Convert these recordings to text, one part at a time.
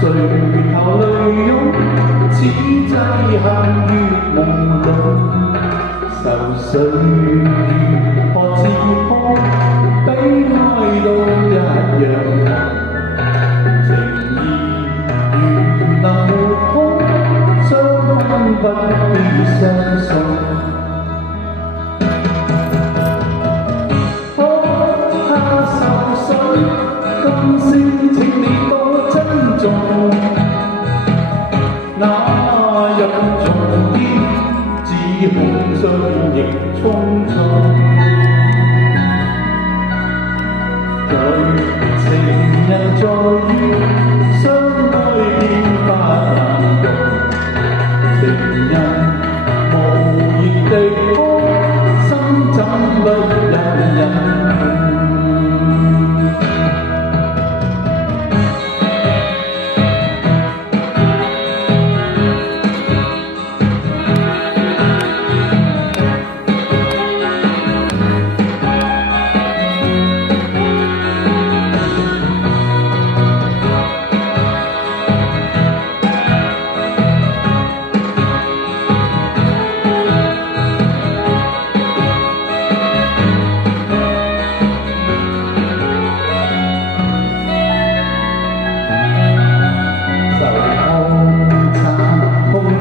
垂頭淚湧，此際陷於夢裏，愁緒如何自控，悲哀都一樣痛。情義如能活通，相分不必相送。今宵請你多珍重，那日重天只恐相迎匆匆。對情人在於相愛變不能容，情人無言地哭，心怎不忍忍。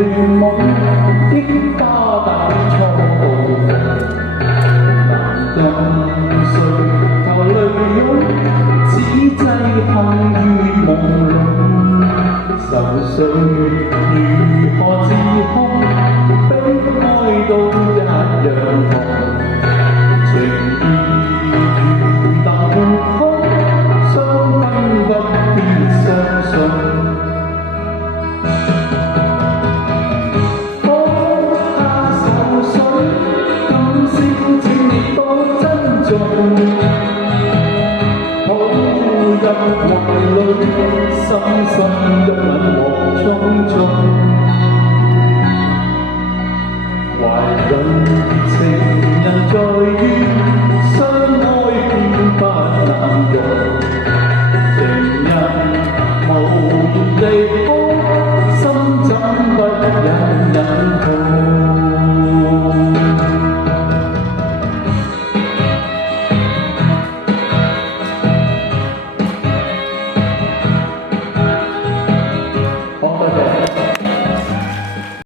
夢的花帶初步紅，難共垂頭淚湧，此際陷於夢裏，愁緒如何自控，悲哀都一樣痛。情義如能活通，相分不必相送。抱入懷裏，深深一吻和匆匆。